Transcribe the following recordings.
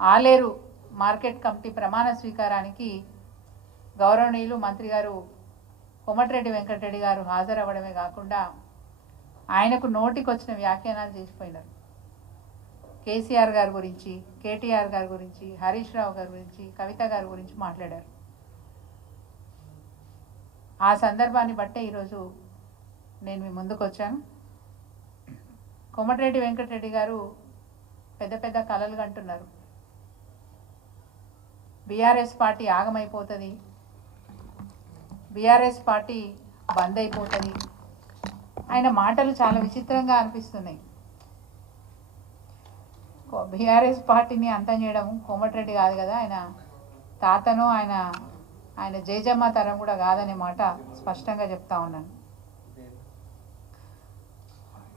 Aleru market committee ప్రమాణ స్వీకారానికి గౌరవనీయులు మంత్రి గారు కోమటిరెడ్డి వెంకటరెడ్డి గారు హాజరవ్వడమే కాకుండా ఆయనకు నోటికొచ్చిన వ్యాఖ్యానాలు చేసిపోయినారు. కేసీఆర్ గారి గురించి, కేటీఆర్ గారి గురించి, హరీష్ రావు గారి గురించి, కవిత గారి గురించి మాట్లాడారు. ఆ సందర్భాన్ని బట్టే ఈరోజు నేను మీ ముందుకు వచ్చాను. కోమటిరెడ్డి వెంకటరెడ్డి గారు పెద్ద పెద్ద కలలు కంటున్నారు. బీఆర్ఎస్ పార్టీ ఆగమైపోతుంది, బీఆర్ఎస్ పార్టీ బంద్ అయిపోతుంది. ఆయన మాటలు చాలా విచిత్రంగా అనిపిస్తున్నాయి. బీఆర్ఎస్ పార్టీని అంతం చేయడం కోమటిరెడ్డి కాదు కదా, ఆయన తాతను ఆయన జేజమ్మ తరం కూడా కాదనే మాట స్పష్టంగా చెప్తా ఉన్నాను.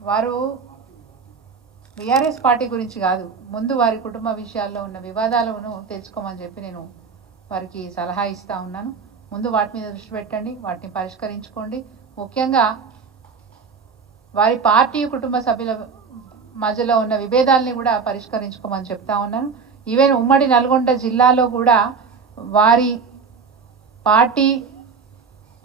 వారు బీఆర్ఎస్ పార్టీ గురించి కాదు, ముందు వారి కుటుంబ విషయాల్లో ఉన్న వివాదాలను తెలుసుకోమని చెప్పి నేను వారికి సలహా ఇస్తూ ఉన్నాను. ముందు వాటి మీద దృష్టి పెట్టండి, వాటిని పరిష్కరించుకోండి. ముఖ్యంగా వారి పార్టీ కుటుంబ సభ్యుల మధ్యలో ఉన్న విభేదాలని కూడా పరిష్కరించుకోమని చెప్తా ఉన్నాను. ఈవెన్ ఉమ్మడి నల్గొండ జిల్లాలో కూడా వారి పార్టీ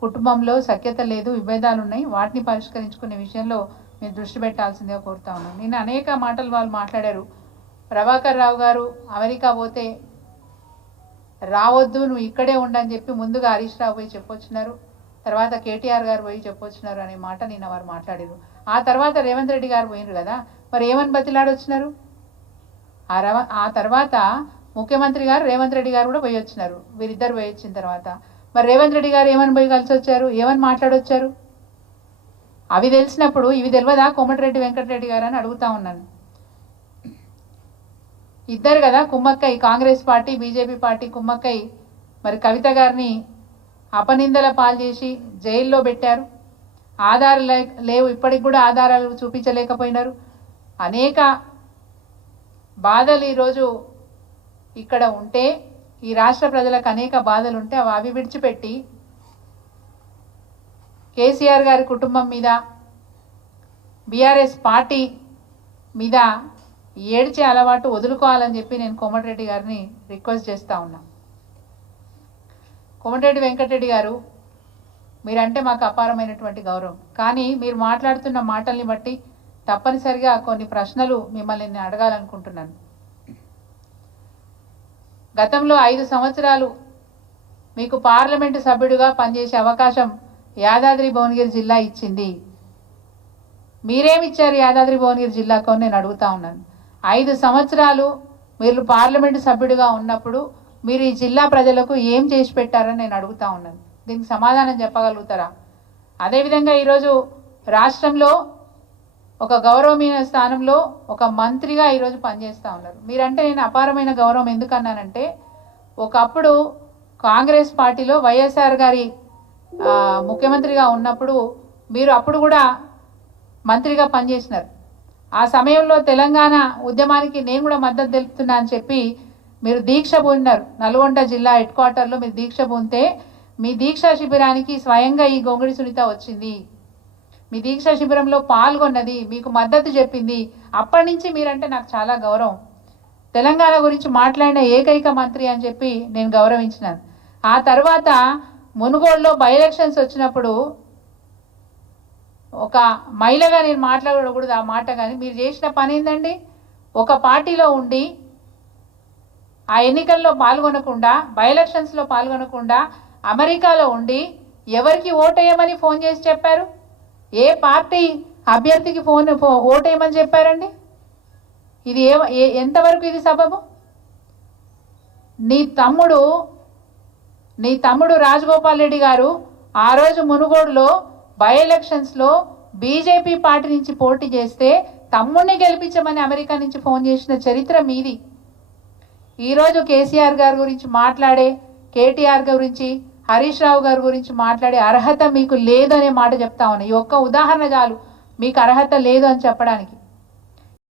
కుటుంబంలో సఖ్యత లేదు, విభేదాలు ఉన్నాయి. వాటిని పరిష్కరించుకునే విషయంలో మీరు దృష్టి పెట్టాల్సిందే కోరుతా ఉన్నాను. నేను అనేక మాటలు వాళ్ళు మాట్లాడారు. ప్రభాకర్ రావు గారు అమెరికా పోతే రావద్దు, నువ్వు ఇక్కడే ఉండని చెప్పి ముందుగా హరీష్ రావు పోయి చెప్పొచ్చినారు, తర్వాత కేటీఆర్ గారు పోయి చెప్పొచ్చినారు అనే మాట నిన్న వారు మాట్లాడారు. ఆ తర్వాత రేవంత్ రెడ్డి గారు పోయినారు కదా, మరి ఏమని బతిలాడొచ్చినారు? ఆ తర్వాత ముఖ్యమంత్రి గారు రేవంత్ రెడ్డి గారు కూడా పోయి వచ్చినారు. వీరిద్దరు పోయి వచ్చిన తర్వాత మరి రేవంత్ రెడ్డి గారు ఏమని పోయి కలిసి వచ్చారు, ఏమని మాట్లాడొచ్చారు? అవి తెలిసినప్పుడు ఇవి తెలియదా కోమటిరెడ్డి వెంకటరెడ్డి గారు అని అడుగుతా ఉన్నాను. ఇద్దరు కదా కుమ్మక్కై, కాంగ్రెస్ పార్టీ బీజేపీ పార్టీ కుమ్మక్కై మరి కవిత గారిని అపనిందల పాలు చేసి జైల్లో పెట్టారు. ఆధారాలు లేవు, ఇప్పటికి కూడా ఆధారాలు చూపించలేకపోయినారు. అనేక బాధలు ఈరోజు ఇక్కడ ఉంటే, ఈ రాష్ట్ర ప్రజలకు అనేక బాధలు ఉంటే అవి విడిచిపెట్టి కేసీఆర్ గారి కుటుంబం మీద, బీఆర్ఎస్ పార్టీ మీద ఏడ్చే అలవాటు వదులుకోవాలని చెప్పి నేను కోమటిరెడ్డి గారిని రిక్వెస్ట్ చేస్తూ ఉన్నా. కోమటిరెడ్డి వెంకటరెడ్డి గారు, మీరంటే మాకు అపారమైనటువంటి గౌరవం. కానీ మీరు మాట్లాడుతున్న మాటల్ని బట్టి తప్పనిసరిగా కొన్ని ప్రశ్నలు మిమ్మల్ని నేను అడగాలనుకుంటున్నాను. గతంలో 5 సంవత్సరాలు మీకు పార్లమెంటు సభ్యుడిగా పనిచేసే అవకాశం యాదాద్రి భువనగిరి జిల్లా ఇచ్చింది. మీరేమిచ్చారు యాదాద్రి భువనగిరి జిల్లాకు అని నేను అడుగుతా ఉన్నాను. 5 సంవత్సరాలు మీరు పార్లమెంటు సభ్యుడిగా ఉన్నప్పుడు మీరు ఈ జిల్లా ప్రజలకు ఏం చేసి పెట్టారని నేను అడుగుతా ఉన్నాను. దీనికి సమాధానం చెప్పగలుగుతారా? అదేవిధంగా ఈరోజు రాష్ట్రంలో ఒక గౌరవమైన స్థానంలో ఒక మంత్రిగా ఈరోజు పనిచేస్తూ ఉన్నారు. మీరంటే నేను అపారమైన గౌరవం ఎందుకన్నానంటే, ఒకప్పుడు కాంగ్రెస్ పార్టీలో వైఎస్ఆర్ గారి ముఖ్యమంత్రిగా ఉన్నప్పుడు మీరు అప్పుడు కూడా మంత్రిగా పనిచేసినారు. ఆ సమయంలో తెలంగాణ ఉద్యమానికి నేను కూడా మద్దతు తెలుపుతున్నా అని చెప్పి మీరు దీక్ష పూన్నారు. నల్గొండ జిల్లా హెడ్ క్వార్టర్లో మీరు దీక్ష పూంటే మీ దీక్షా శిబిరానికి స్వయంగా ఈ గొంగుడి సునీత వచ్చింది. మీ దీక్షా శిబిరంలో పాల్గొన్నది, మీకు మద్దతు చెప్పింది. అప్పటి నుంచి మీరంటే నాకు చాలా గౌరవం. తెలంగాణ గురించి మాట్లాడిన ఏకైక మంత్రి అని చెప్పి నేను గౌరవించినాను. ఆ తర్వాత మునుగోడులో బై ఎలక్షన్స్ వచ్చినప్పుడు ఒక మహిళగా నేను మాట్లాడకూడదు ఆ మాట, కానీ మీరు చేసిన పని ఏందండి? ఒక పార్టీలో ఉండి ఆ ఎన్నికల్లో పాల్గొనకుండా, బై ఎలక్షన్స్లో పాల్గొనకుండా అమెరికాలో ఉండి ఎవరికి ఓటేయమని ఫోన్ చేసి చెప్పారు? ఏ పార్టీ అభ్యర్థికి ఓటేయమని చెప్పారండి? ఇది ఎంతవరకు ఇది సబబు? నీ తమ్ముడు రాజగోపాల్ రెడ్డి గారు ఆ రోజు మునుగోడులో బై ఎలక్షన్స్లో బీజేపీ పార్టీ నుంచి పోటీ చేస్తే తమ్ముడిని గెలిపించమని అమెరికా నుంచి ఫోన్ చేసిన చరిత్ర మీది. ఈరోజు కేసీఆర్ గారి గురించి మాట్లాడే, కేటీఆర్ గురించి, హరీష్ రావు గారి గురించి మాట్లాడే అర్హత మీకు లేదు అనే మాట చెప్తా ఉన్నా. ఈ ఒక్క ఉదాహరణ చాలు మీకు అర్హత లేదు అని చెప్పడానికి.